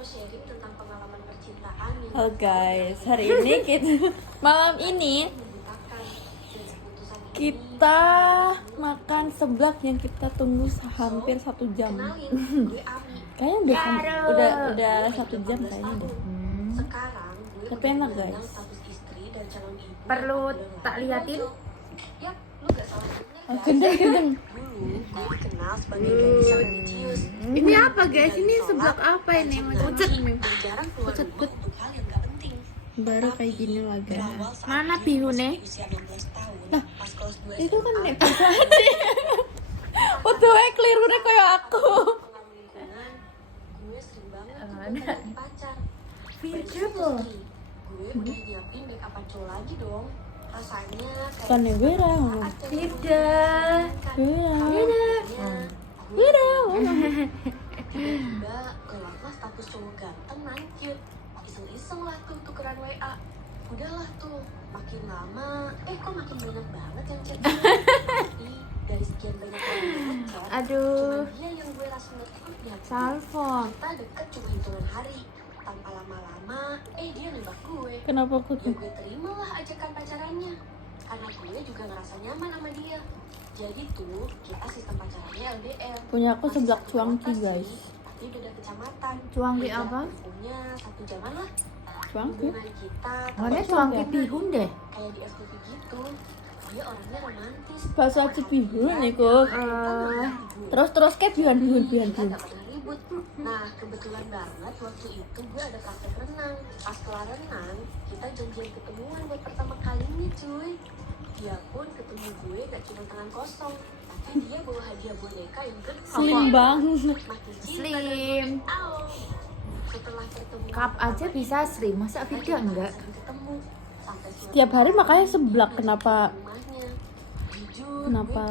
mau sharing tentang pengalaman percintaan yang Halo guys, hari ini malam ini kita makan seblak yang kita tunggu hampir 1 jam. Kayaknya udah 1 jam kayaknya deh. Tapi enak guys. Perlu tak liatin? Gendeng. Ini apa guys? Ini seblak apa ini? Pucet nih. Pucet. Baru kayak gini lah guys. Mana bihune? Nah, itu kan nek pesane. Utuhe kelirunya kayak aku. Gue sering banget Ada. pacar. Virtual. Gue udah nyiapin make up cowok lagi dong. Rasanya kayak Kan ya Wira. Tidak. tiba-tiba lewatlah status cowok ganteng nancit. Iseng-iseng lah tuh tukeran WA. Udahlah tuh, makin lama, kok makin banyak banget yang chat. Tapi dari sekian banyak yang chat, Aduh. cuma dia yang gue langsung nge-tweet. Salfon. Kita deket cuma hitungan hari. Tanpa lama-lama, dia nembak gue. Kenapa aku Ya tuh? gue terimalah ajakan pacarannya. Karena gue juga ngerasa nyaman sama dia. Jadi tuh, kita sistem pacarannya LDR. Punya aku Masih seblak satu cuangki kota guys. sih, tapi beda kecamatan. Cuangki Jarak apa? tempuhnya 1 jaman lah. Cuangki? Hubungan kita Mana tetap cuangki ya? bihun deh? kayak di FTV gitu. Dia orangnya romantis. Bahasa Cibihun nih kok. Terus kayak bihun. Kita gak pernah ribut. Nah, kebetulan banget waktu itu gue ada praktek renang. Pas kelar renang, kita janjian ketemuan buat pertama kalinya cuy. Dia pun ketemu gue gak cuma tangan kosong, tapi dia bawa hadiah boneka yang gede. Slim banget. Makin cinta Slim. dan au. Setelah ketemu Cup aja bisa slim, masa Vida enggak? ketemu. Sampai suatu Setiap hari makanya seblak. Kenapa rumahnya. Jujur, Kenapa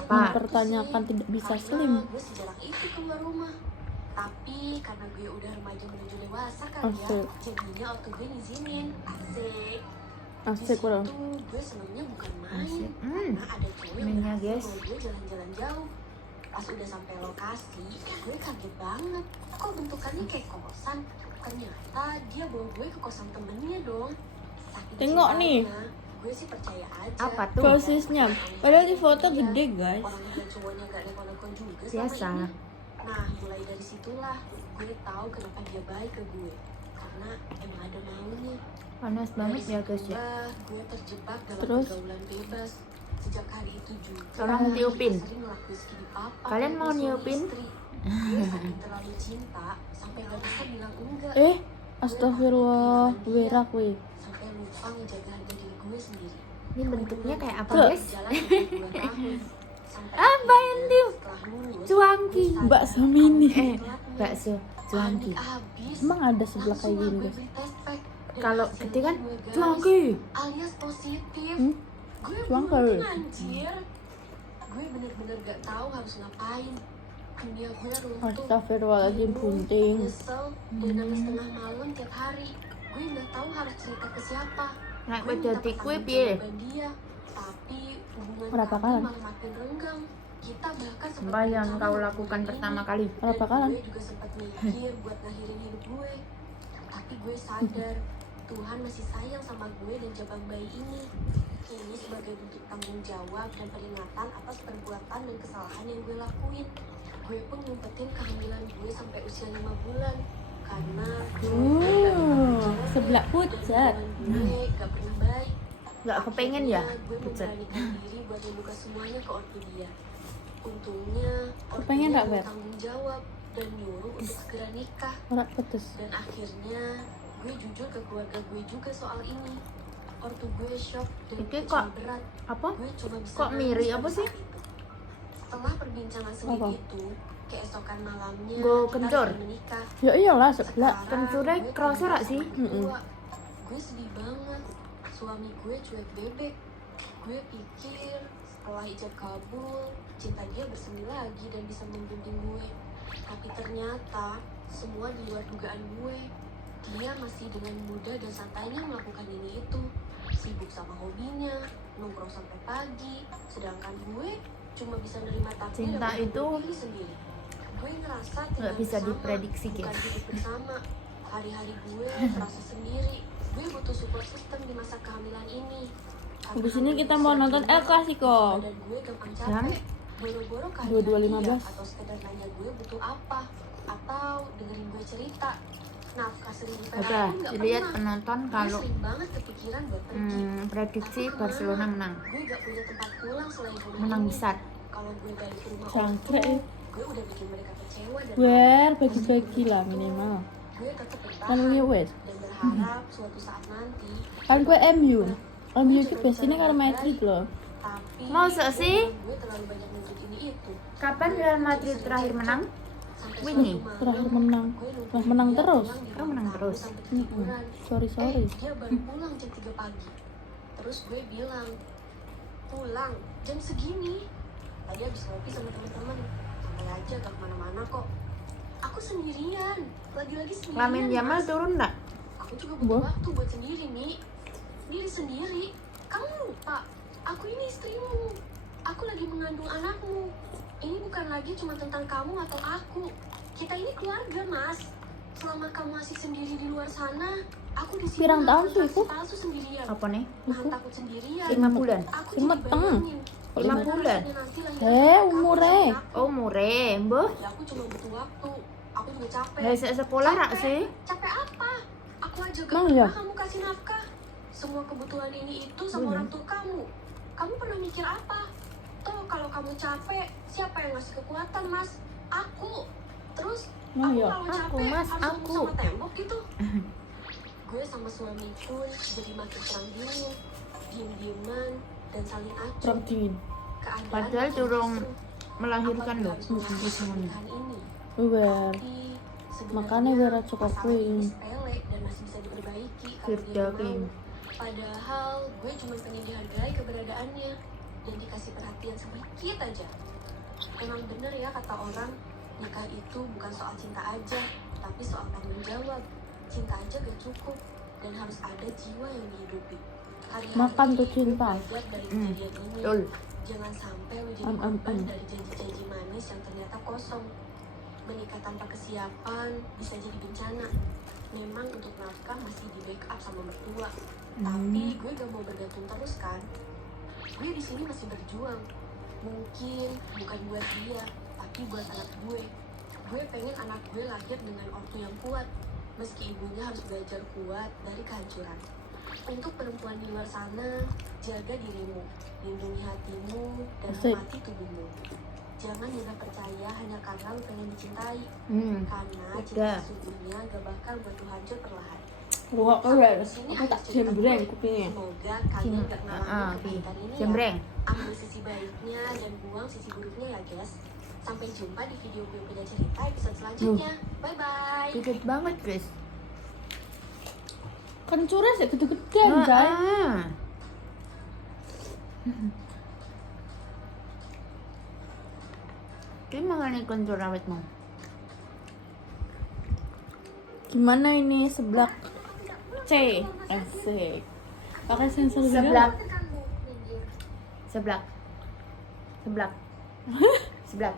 apa? mempertanyakan tidak bisa slim? Gue sejarah itu keluar rumah. Tapi karena gue udah remaja menuju dewasa kan ya, Asik. jadinya waktu gue ngizinin. Asik. Asik Di bro. situ gue senangnya bukan main, Asik. karena ada cowok yang Mainnya, berhasil guys. bawa gue jalan-jalan jauh. Pas udah sampai lokasi, gue kaget banget. Kok bentukannya kayak kosan? Ternyata dia bawa gue ke kosan temennya dong. Saking Tengok nih. cintanya, gue sih percaya aja. Apa tuh? Posisnya. Padahal di foto gede guys. Orangnya dan cowoknya gak neko-neko juga sama Biasa. ini. Nah, mulai dari situlah gue tahu kenapa dia baik ke gue. Karena emang ada maunya. Panas banget ya guys ya. Gue terjebak dalam Terus? pergaulan bebas. Sejak hari itu juga. Tolong tiupin. gue sering ngelakuin skinny papa Kalian dan mau suami niupin? istri. Gue saking terlalu cinta sampai gak bisa bilang enggak. Astagfirullah. Wira kuy. Sampai lupa ngejaga harga diri gue sendiri. Ini bentuknya kayak apa Tuh. guys? Jalan sampai 2 tahun. Sampai Apa yang di setelah lulus, cuangki? gue sadar Bakso mini. Bakso cuangki. habis. Emang ada seblak kayak gini guys? Kalau gede kan cuangki. alias positif. Hmm? Gue Cuangki. buntung anjir. Gue bener-bener gak tahu harus ngapain. Dunia gue runtuh. Astagfirullahaladzim bunting. Nyesel dan nangis tengah malam tiap hari. Gue gak tahu harus cerita ke siapa. Nek Gue kowe minta dadi kuwi pertanggungjawaban piye? dia, tapi hubungan Berapa kami kali? malah makin renggang. Kita bahkan sempat Apa yang berencana kau untuk lakukan hubungan pertama ini. kali? Berapa Dan kali? gue juga sempat mikir buat ngakhirin hidup gue. Tapi gue sadar Tuhan masih sayang sama gue dan jabang bayi ini. Ini sebagai bentuk tanggung jawab dan peringatan atas perbuatan dan kesalahan yang gue lakuin. Gue pun ngumpetin kehamilan gue sampai usia 5 bulan. Karena Seblak pucat. gue gak pernah baik. Nggak kepengen ya? Gue Pucat. memberanikan diri buat membuka semuanya ke ortu dia. Untungnya Kepengen nggak, Beb? tanggung jawab dan nyuruh untuk segera nikah. Ora pedes. Dan akhirnya gue jujur ke keluarga gue juga soal ini. Ortu gue shock dan Itu kecewa kok berat. apa? Gue cuma bisa Kok miri nangis apa pada sih? saat itu. Setelah perbincangan sendiri Apa? itu, keesokan malamnya Go kita kencur. akhirnya menikah. Ya iyalah seblak. Kencurnya kerasa gak sih? Gue sedih banget. Suami gue cuek bebek. Gue pikir setelah ijab kabul, cinta dia bersemi lagi dan bisa membimbing gue. Tapi ternyata semua di luar dugaan gue. Dia masih dengan mudah dan santainya melakukan ini itu. Sibuk sama hobinya, nongkrong sampai pagi. Sedangkan gue cuma bisa nerima takdir Cinta yang itu gue pilih sendiri. Gue ngerasa Nggak bisa diprediksi, bukan guys. hidup bersama. Hari-hari gue terasa sendiri. Gue butuh support system di masa kehamilan ini. Habis ini kita mau nonton El Clasico. Badan gue gampang Jam? capek. Boro-boro 22.15. dia atau sekedar nanya gue butuh apa, atau dengerin gue cerita. Nafkah sering Udah, dilihat penonton Gue kalau sering banget kepikiran buat pergi. prediksi Tapi Barcelona kemana? menang. Gue gak punya tempat pulang selain rumah Menang ini. besar. Kalau gue balik ke rumah Cangkrek, ortu, gue udah bikin mereka kecewa dan Wer, malu. bagi-bagi lah minimal. Gue tetap bertahan Kan ini wes. dan berharap suatu saat nanti Kan gue MU. MU itu biasanya kalau Madrid loh. tapi Masa sih? gue terlalu banyak nuntut ini itu. Kapan Real Madrid terakhir menang? Sampai Winnie. suatu malam, Terakhir menang. gue nungguin Lah, menang dia terus. pulang di Oh, ruang menang tamu terus. sampai ketiduran. Sorry. Dia baru pulang jam 3 pagi. Terus gue bilang, pulang jam segini? Tadi habis ngopi sama teman-teman. Santai aja, gak kemana-mana kok. Aku sendirian, lagi-lagi sendirian. Lamin Yamal Mas. turun nggak? Aku juga butuh Wah. waktu buat sendiri, Mi. Diri sendiri. Kamu lupa, aku ini istrimu. Aku lagi mengandung anakmu. Ini bukan lagi cuma tentang kamu atau aku. Kita ini keluarga, Mas. Selama kamu masih sendiri di luar sana, aku di sini Pirang tahun nahan sih, taksi Bu? palsu sendirian. Apa nih? Nahan takut sendirian. 5 bulan. Aku Lima jadi teng. bayangin. 5 gimana bulan. rasanya nanti lahiran kamu umurnya. sama aku. Oh mure, mbah. Ya, aku cuma butuh waktu. Aku juga capek. Nggak bisa sekolah rak sih. Capek apa? Aku aja gak Emang pernah ya? kamu kasih nafkah. Semua kebutuhan ini itu sama Iya. orang tua kamu. Kamu pernah mikir apa? Toh kalau kamu capek, siapa yang ngasih kekuatan, Mas? Aku. Terus Emang aku ya? kalau Aku, capek Mas, harus ngomong aku. sama tembok gitu. Gue sama suamiku jadi makin perang dingin, diem-dieman, dan saling acuh. Perang dingin. Keadaan Padahal makin durung kisruh. melahirkan Apa gue loh. harus mengakhiri pernikahan ini? Wer. Tapi sebenarnya Makanya gue rasa masalah kopi. ini sepele dan masih bisa diperbaiki kalau Firda dia King. mau. Padahal gue cuma pengen dihargai keberadaannya dan dikasih perhatian sedikit aja. Emang bener ya kata orang, nikah itu bukan soal cinta aja, tapi soal tanggung jawab. Cinta aja gak cukup dan harus ada jiwa yang dihidupi. Hari-hari Makan tuh gue cinta. belajar dari kejadian ini. Betul. Jangan sampai lo jadi Am. korban dari janji-janji manis yang ternyata kosong. Menikah tanpa kesiapan bisa jadi bencana. Memang untuk nafkah masih di backup sama mertua. Tapi gue gak mau bergantung terus kan. Gue di sini masih berjuang. Mungkin bukan buat dia, tapi buat anak gue. Gue pengen anak gue lahir dengan ortu yang kuat, meski ibunya harus belajar kuat dari kehancuran. Untuk perempuan di luar sana, jaga dirimu, lindungi hatimu, dan Asik. hormati tubuhmu. Jangan mudah percaya hanya karena lu pengen dicintai, karena Udah. cinta sesungguhnya gak bakal buat lu hancur perlahan. Ruang wer. Aku tak jembreng kupingnya. Semoga kalian gak ngalamin kepahitan ini ya. Jembreng. Ambil sisi baiknya dan buang sisi buruknya ya guys. Sampai jumpa di video gue punya cerita episode selanjutnya. Bye bye. Dikit banget guys. Kan cures ya gede-gede anjay. Gimana nih kontur rambutmu? Gimana ini seblak C? Asik. Pakai sensor juga. Seblak. Seblak. Seblak. Seblak.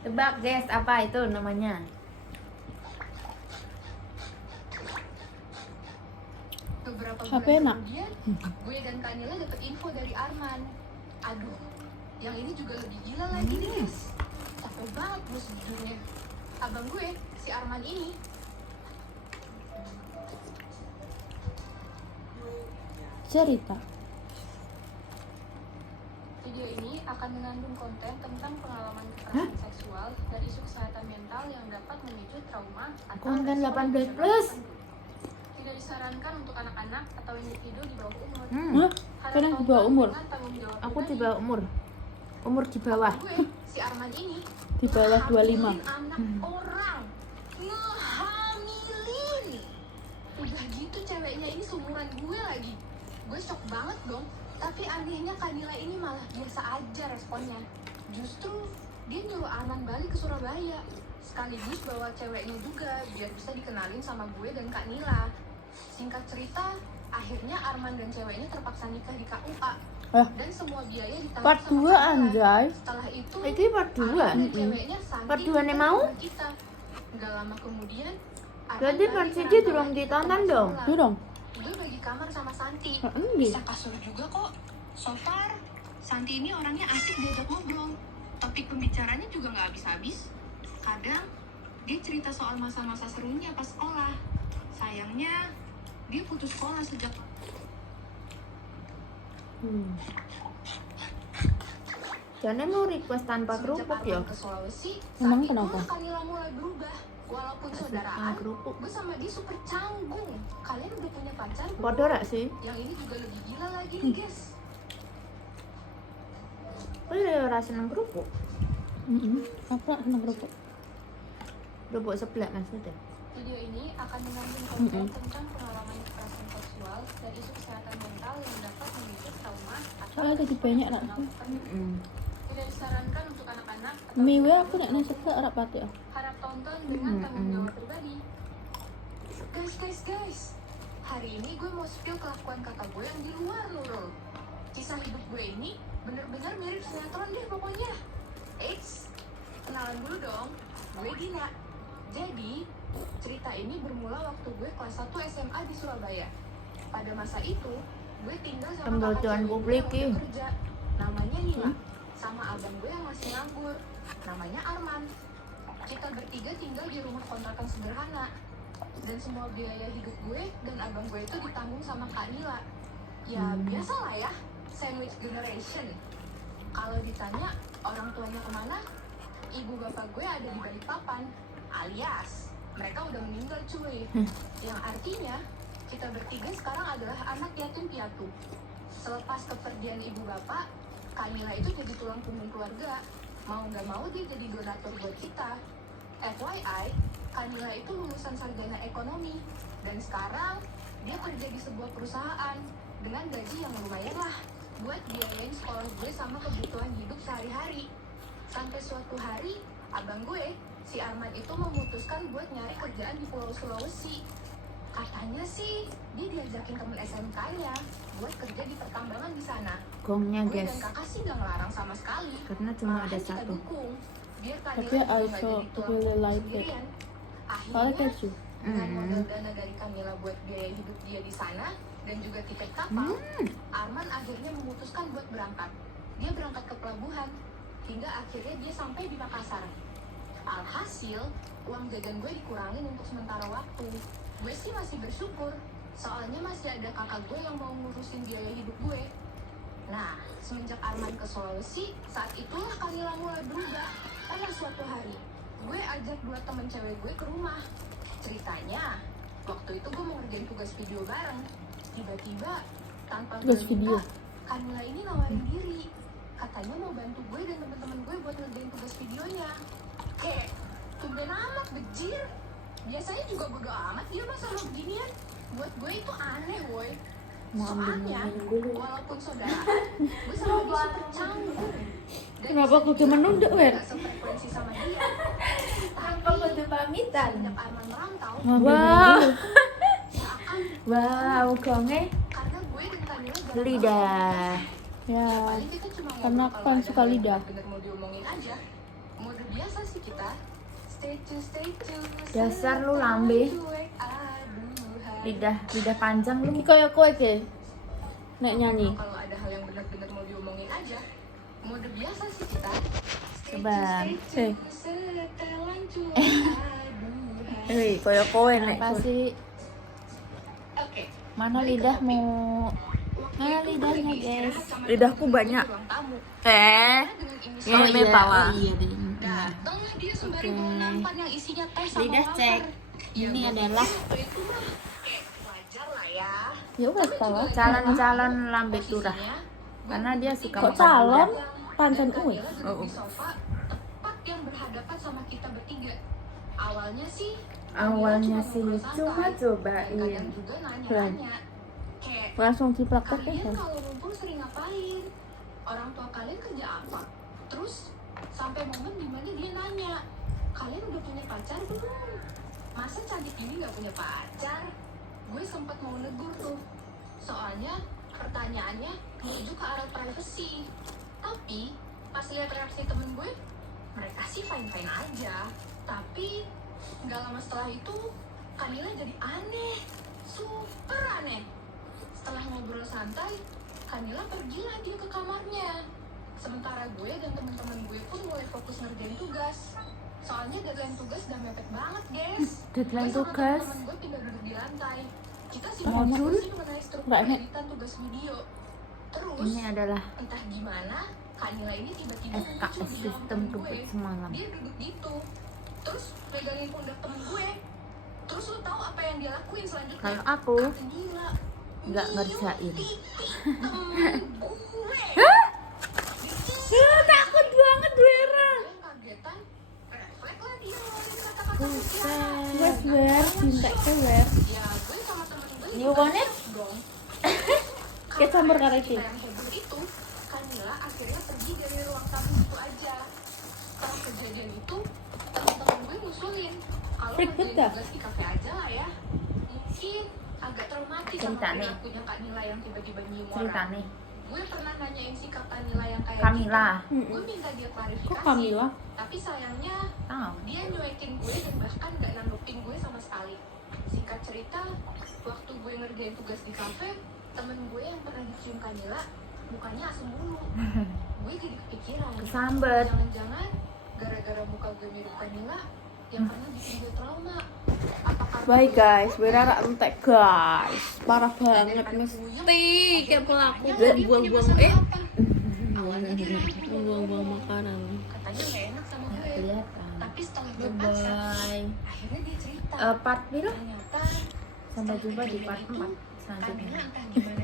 Tebak guys, apa itu namanya? Beberapa HP bulan enak. kemudian, gue dan Kanila dapet info dari Arman. Aduh, yang ini juga lebih gila lagi nih guys. Capek banget gue sejujurnya. Abang gue, si Arman ini, Cerita. video ini akan mengandung konten tentang pengalaman kekerasan seksual dan isu kesehatan mental yang dapat memicu trauma atau Konten respon 18 emosional plus. tertentu. Tidak disarankan untuk anak-anak atau individu di bawah umur. Hah? Harap Kalian di tonton bawah umur? dengan tanggung jawab Aku di pribadi. bawah umur. Umur di bawah. Gue, si Arman ini Di bawah 25. ngehamilin anak orang. Ngehamilin. Udah gitu ceweknya ini seumuran gue lagi. Gue shock banget dong. Tapi anehnya Kanila ini malah biasa aja responnya. Justru dia nyuruh Arman balik ke Surabaya. Sekaligus bawa ceweknya juga biar bisa dikenalin sama gue dan Kak Nila. Singkat cerita, akhirnya Arman dan ceweknya terpaksa nikah di KUA. dan semua biaya ditanggung Part sama 2 Kamila. anjay. Setelah itu Iki part 2. Arman dan ceweknya Santi Part 2 nih nikah mau? sama kita. Nggak lama kemudian Arman Berarti balik part ke 1 Rantau durung lagi ditonton ketemu dong. Kamila. Iya dong. Gue bagi kamar sama Santi. Heeh. Bisa kasur juga kok. So far, Santi ini orangnya asik diajak ngobrol. Topik pembicaranya juga nggak habis-habis. Kadang dia cerita soal masa-masa serunya pas sekolah. Sayangnya dia putus sekolah sejak Jangan mau request tanpa semenjak kerupuk ya. Arman ke Sulawesi. Emang Saat kenapa? itulah Kamila mulai berubah. Walaupun saudaraan, Kerupuk. gue sama dia super canggung. Kalian udah punya pacar belum? Podo rak sih. Yang ini juga lebih gila lagi nih guys. Kowe ya ora seneng kerupuk. Aku gak seneng kerupuk. Kerupuk seblak maksudnya. Video ini akan mengandung konten tentang pengalaman kekerasan seksual dan isu kesehatan mental yang dapat memicu trauma atau Soalnya tadi banyak nak. tidak disarankan untuk anak-anak atau Mie aku nek nang sebelah ora pati ah. harap tonton dengan tanggung jawab pribadi. Guys, hari ini gue mau spill kelakuan kakak gue yang di luar Nurul. Kisah hidup gue ini bener-bener mirip sinetron deh pokoknya. Eits, kenalan dulu dong, gue Dina. Jadi, cerita ini bermula waktu gue kelas 1 SMA di Surabaya. Pada masa itu, gue tinggal sama kakak Pembocoran cewek gue publik, yang udah ih. kerja. Namanya Nila, sama abang gue yang masih nganggur. Namanya Arman. Kita bertiga tinggal di rumah kontrakan sederhana. Dan semua biaya hidup gue dan abang gue itu ditanggung sama Kak Nila. Ya, biasalah ya, sandwich generation. Kalau ditanya orang tuanya kemana, ibu bapak gue ada di Balikpapan, alias mereka udah meninggal cuy. Yang artinya kita bertiga sekarang adalah anak yatim piatu. Selepas kepergian ibu bapak, Kamila itu jadi tulang punggung keluarga. Mau nggak mau dia jadi donatur buat kita. FYI, Kamila itu lulusan sarjana ekonomi dan sekarang dia kerja di sebuah perusahaan dengan gaji yang lumayan lah buat biayain sekolah gue sama kebutuhan hidup sehari-hari. Sampai suatu hari, abang gue, si Arman itu memutuskan buat nyari kerjaan di Pulau Sulawesi. Katanya sih, dia diajakin temen SMK-nya buat kerja di pertambangan di sana. Gongnya Gue guys. dan kakak sih nggak ngelarang sama sekali. Karena cuma ada Malahan kita satu. dukung, biar Kamila Tapi juga I nggak so jadi tulang really punggung like it. sendirian. Soalnya Akhirnya, keju. dengan modal dana dari Kamila buat biaya hidup dia di sana dan juga tiket kapal, Arman akhirnya memutuskan buat berangkat. Dia berangkat ke pelabuhan hingga akhirnya dia sampai di Makassar. Alhasil, uang jajan gue dikurangin untuk sementara waktu. Gue sih masih bersyukur, soalnya masih ada kakak gue yang mau ngurusin biaya hidup gue. Nah, semenjak Arman ke Sulawesi, saat itulah Kamila mulai berubah. Pada suatu hari, gue ajak dua temen cewek gue ke rumah. Ceritanya, waktu itu gue mau ngerjain tugas video bareng. Tiba-tiba, tanpa gue Tugas video. minta, Kamila ini nawarin diri. Katanya mau bantu gue dan temen-temen gue buat ngerjain tugas videonya. Kayak, tumben amat, bejir. Biasanya juga bodo amat dia masa lo beginian. Buat gue itu aneh, woy. Soalnya, walaupun saudaraan, gue sama dia super canggung. Dan Kenapa bisa aku dibilang cuma nunduk, gue Wer? nggak sefrekuensi sama dia. Apa kudu pamitan? Sejak Arman merantau, Wah. seakan Wow, gongnya karena gue dan Kamila jarang lidah. Ya, paling kita cuma karena ngobrol aku kalau kan ada suka hal yang lidah. bener mau diomongin aja. Mode biasa sih kita. Stay tune. Dasar lu lambe. Cuek, aduhai. Lidah panjang lu. iki koyo kowe ke. Nek nyanyi. Kalau ada hal yang benar-benar mau diomongin aja. Mode biasa sih kita. Coba. Setelan cuek, aduhai. Koyo kowe nek. Apa sih? Oke. Mana lidahmu? Mana lidahnya, guys? Lidahku banyak. Ini Ini pala. datanglah dia sembari bawa nampan yang isinya teh sama Lidah wafer. cek. Ya, Ini buat adalah itu mah wajar lah ya. ya udah salah. Calon-calon lambe turah. Karena dia suka Kok makan calon? lidah. Pancen Dan uwe. Kamila duduk di sofa tepat yang berhadapan sama kita bertiga. Awalnya sih Awalnya Kamila sih ngobrol cuma santai. cobain. Dan kadang juga nanya-nanya. Kayak, Langsung dipraktek kalian ya. kalau ngumpul sering ngapain? Orang tua kalian kerja apa? Terus sampai momen dimana dia nanya, kalian udah punya pacar belum? Masa cantik ini nggak punya pacar? Gue sempat mau negur tuh. Soalnya pertanyaannya menuju ke arah privacy. Tapi pas lihat reaksi temen gue, mereka sih fine-fine aja. Tapi nggak lama setelah itu, Kanila jadi aneh, super aneh. Setelah ngobrol santai, Kanila pergilah dia ke kamarnya. Sementara gue dan teman-teman gue pun mulai fokus ngerjain tugas. Soalnya deadline tugas udah mepet banget, guys. Deadline Gue sama tugas? teman-teman gue pindah duduk di lantai. Kita sih Modul? diskusi mengenai struktur Nggak, Nek. editan tugas video. Terus, Ini adalah entah gimana, Kanila ini tiba-tiba muncul SKS di sistem depan gue. tugas semalam. Dia duduk gitu, terus pegangin pundak temen gue. Terus lo tahu apa yang dia lakuin selanjutnya? Kalau aku Kanila nggak ngerjain. temen gue. Takut banget Wera. Gue yang kagetan, refleks lah dia ngeluarin kata-kata mutiara. Wes Wer, cinta ke Wer. Ya gue sama temen gue You want it? dong. Kayak campur Karena kariki. kita yang heboh itu, Kanila akhirnya pergi dari ruang tamu itu aja. Setelah kejadian itu, teman-teman gue ngusulin kalau Freak ngerjain betul. tugas di kafe aja lah ya. Mungkin agak traumatis sama Cerita nih. perilakunya Kanila yang tiba-tiba nyium cerita orang. nih. Gue pernah nanyain sikap Kanila yang kayak Kamila. gitu. Gue minta dia klarifikasi. Kok Kamila? Tapi sayangnya Tahu. dia nyuekin gue dan bahkan gak nanggepin gue sama sekali. Singkat cerita, waktu gue ngerjain tugas di kafe, temen gue yang pernah dicium Kanila, mukanya asem mulu. Gue jadi kepikiran, Kesambet. jangan-jangan gara-gara muka gue mirip Kanila, yang pernah bikin gue trauma. Apakah Bye guys, Wera rak entek guys. Parah banget Mesti kayak pelaku buang-buang buang-buang makanan. katanya gak enak sama gue. kelihatan. Tapi setelah gue paksa, Bye. akhirnya dia cerita. Part biru. Ternyata Sampai setelah jumpa di kejadian part itu, 4 selanjutnya. Kanila entah gimana